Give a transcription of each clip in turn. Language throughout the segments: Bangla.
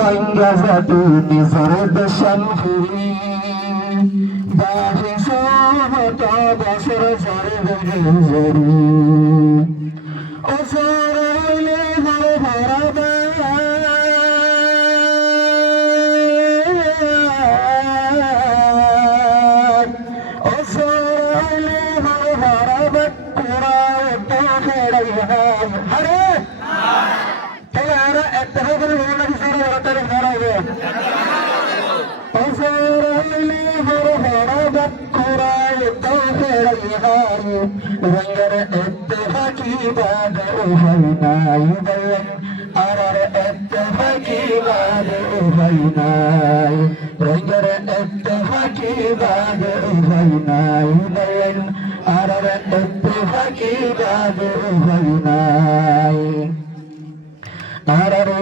رنجزتني زرد شنفري باحث وتبصر زرد جزري أصار إليه هربا أصار إليه هربا قرأت خيرها هرب أنا اتفق الهنا بسورة ورطة الهرابة أصار إليه هربا قرأت خيرها غير اتفاقي بعد أهينا يبين أرى اتفاقي بعد أهينا غير اتفاقي بعد أهينا يبين أرى اتفاقي بعد أهينا أرى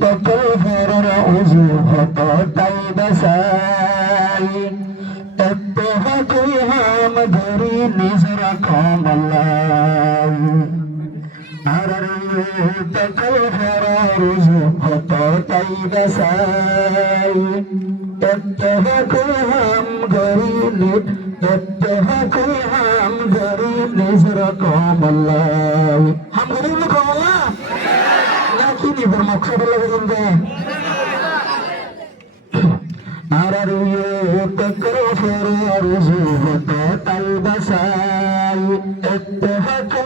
تكفر العزوة تيبساي اتفاقها مدري نزركم الله أرى تكفر العزوة تيبساي اتفاقها مدري نزركم الله هم قريب لكم الله ini bermaksud lagi deh. Arariyo takrofer arzuhat talbasai ittahakha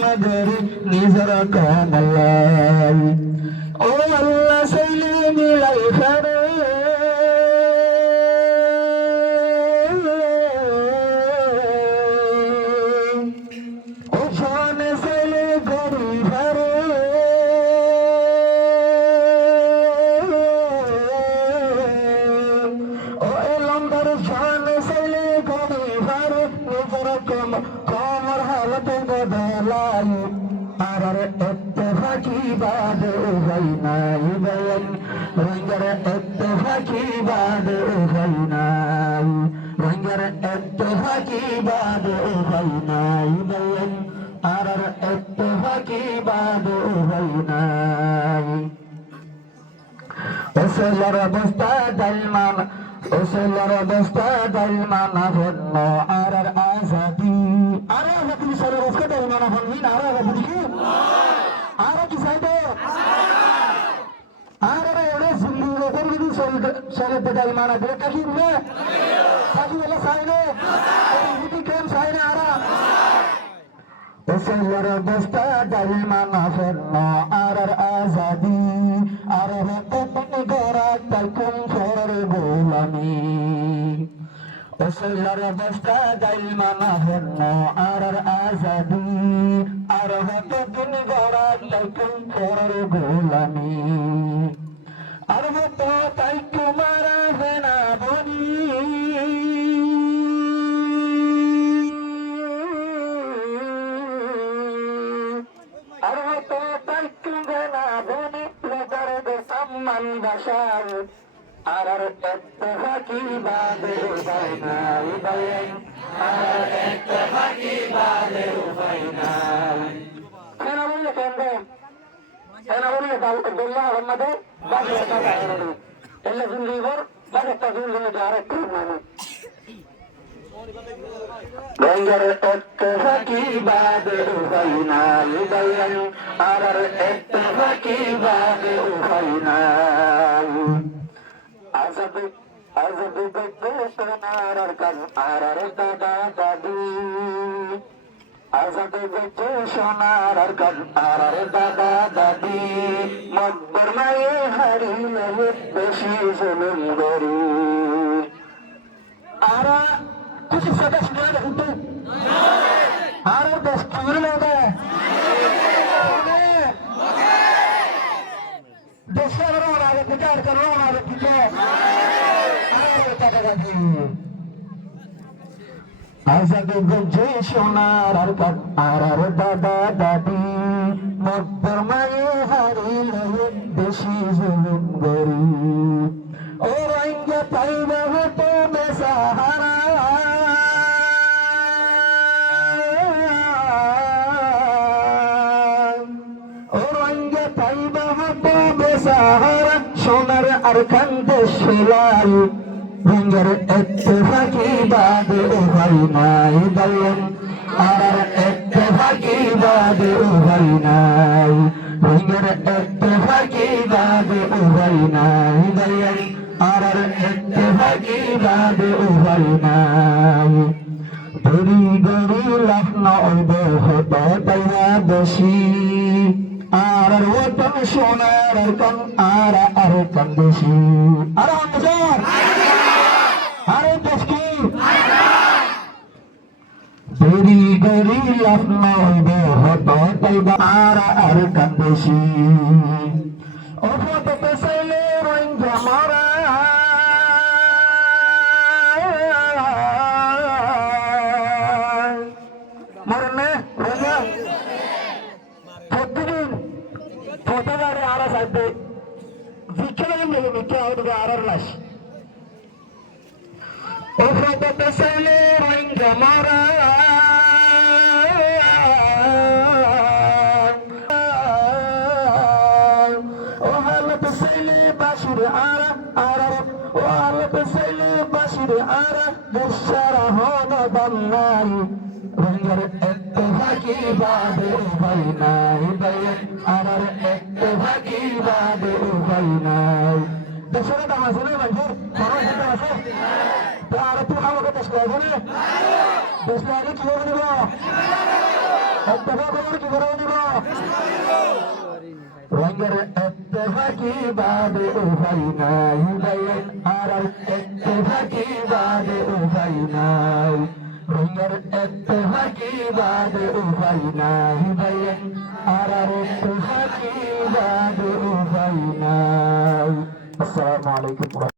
madari nizara kamalai. Oh Allah sayyidi laifare. Oh shane sayyidi garifare. कमर हालत बदलाई अरर इत्तफाकी बाद उभयनाई बयन रंगर इत्तफाकी बाद उभयनाई रंगर इत्तफाकी बाद उभयनाई बयन अरर इत्तफाकी बाद उभयनाई उसलर बस्ता दलमान उसलर बस्ता दलमान फन्नो अरर आजादी अरे वतन सर उसका दलमान फन्नी नारा वतन की अरे किसाइदे अरे एवढे जिंदगी वतन की सर दलमान दे काकी ने काकी वाला साइने इनकी केम साइने आरा उसलर बस्ता दलमान फन्नो अरर आजादी अरे वतन गोरा तलकुम छोर गोलामी उसलर बस्ता दलमान फन्नो अरर आजादी अरे वतन गोरा तलकुम छोर गोलामी अरे वतो तलकुमारा वेना बनी सम्मान बशार अरर इत्तफाकी बाद उभयनाई बयन अरर इत्तफाकी बाद उभयनाई खाना बोलने कहते खाना बोलने अब्दुल्ला मोहम्मद बाद तारीख इल्ला जिंदगी भर बाद जिंदगी डायरेक्ट करना غير اتفاقي بعد أخيناي بين أرر اتفاقي بعد أخيناي أزد بكت نارر كان أرر دادا دادي أزد بكت نارر كان أرر دادا دادي مدبر ما يهري له بشي زمن غري أرى कुछ सदस्य नहीं रहते हर दस्तूर में देशर वाले विचार करो वाले विचार आजाद गंजे सोनार अरकत आरार दादा दादी मकबर माये हरी लहे देशी जुलुम गरी और आएंगे ताइबा होते में सहारा और आएंगे ताइबा होते में सहारा সোনার আর কান্দে সোলাই রঙের ইত্তেফাকি বাদে উভয় নাই দয়াল আর ইত্তেফাকি বাদে উভয় নাই রঙের ইত্তেফাকি বাদে উভয় নাই দয়াল আর ইত্তেফাকি বাদে উভয় নাই গরি গরি লখনৌ ওইবে হতো তাইয়া দোষী আর ওতন সোনার কম আর কম দেশি আর হাজার আরে দশকি গরি গরি লখনৌ ওইবে হতো তাইবা আর কম দেশি ও হতো পেছাইলে রোহিঙ্গা মারা মরনে রোহিঙ্গা প্রতিদিন প্রতিবারে আরা সাথে বিক্ষেপণ নেই মিথ্যা হবে আরার লাশ ও হতো পেছাইলে রোহিঙ্গা মারা ও হালত সাইলে বাসির আরা আরা ও হালত সাইলে বাসির আরা বসারা হন দন্নাই রঙের ইত্তেফাকি বাদে উভয় নাই দয়াল আরার ইত্তেফাকি বাদে উভয় নাই দেশের দাম আছে না মানুষের মানুষের দাম আছে তো আর তুই আমাকে দেশ লাগবে না দেশ লাগে কি করে দিব ইত্তেফাক করে কি করে দিব রঙের ইত্তেফাকি বাদে উভয় নাই দয়াল আরার ইত্তেফাকি বাদে উভয় নাই রঙের ইত্তেফাকি বাদে উভয় নাই দয়াল আরার ইত্তেফাকি বাদে উভয় নাই আসসালামু আলাইকুম।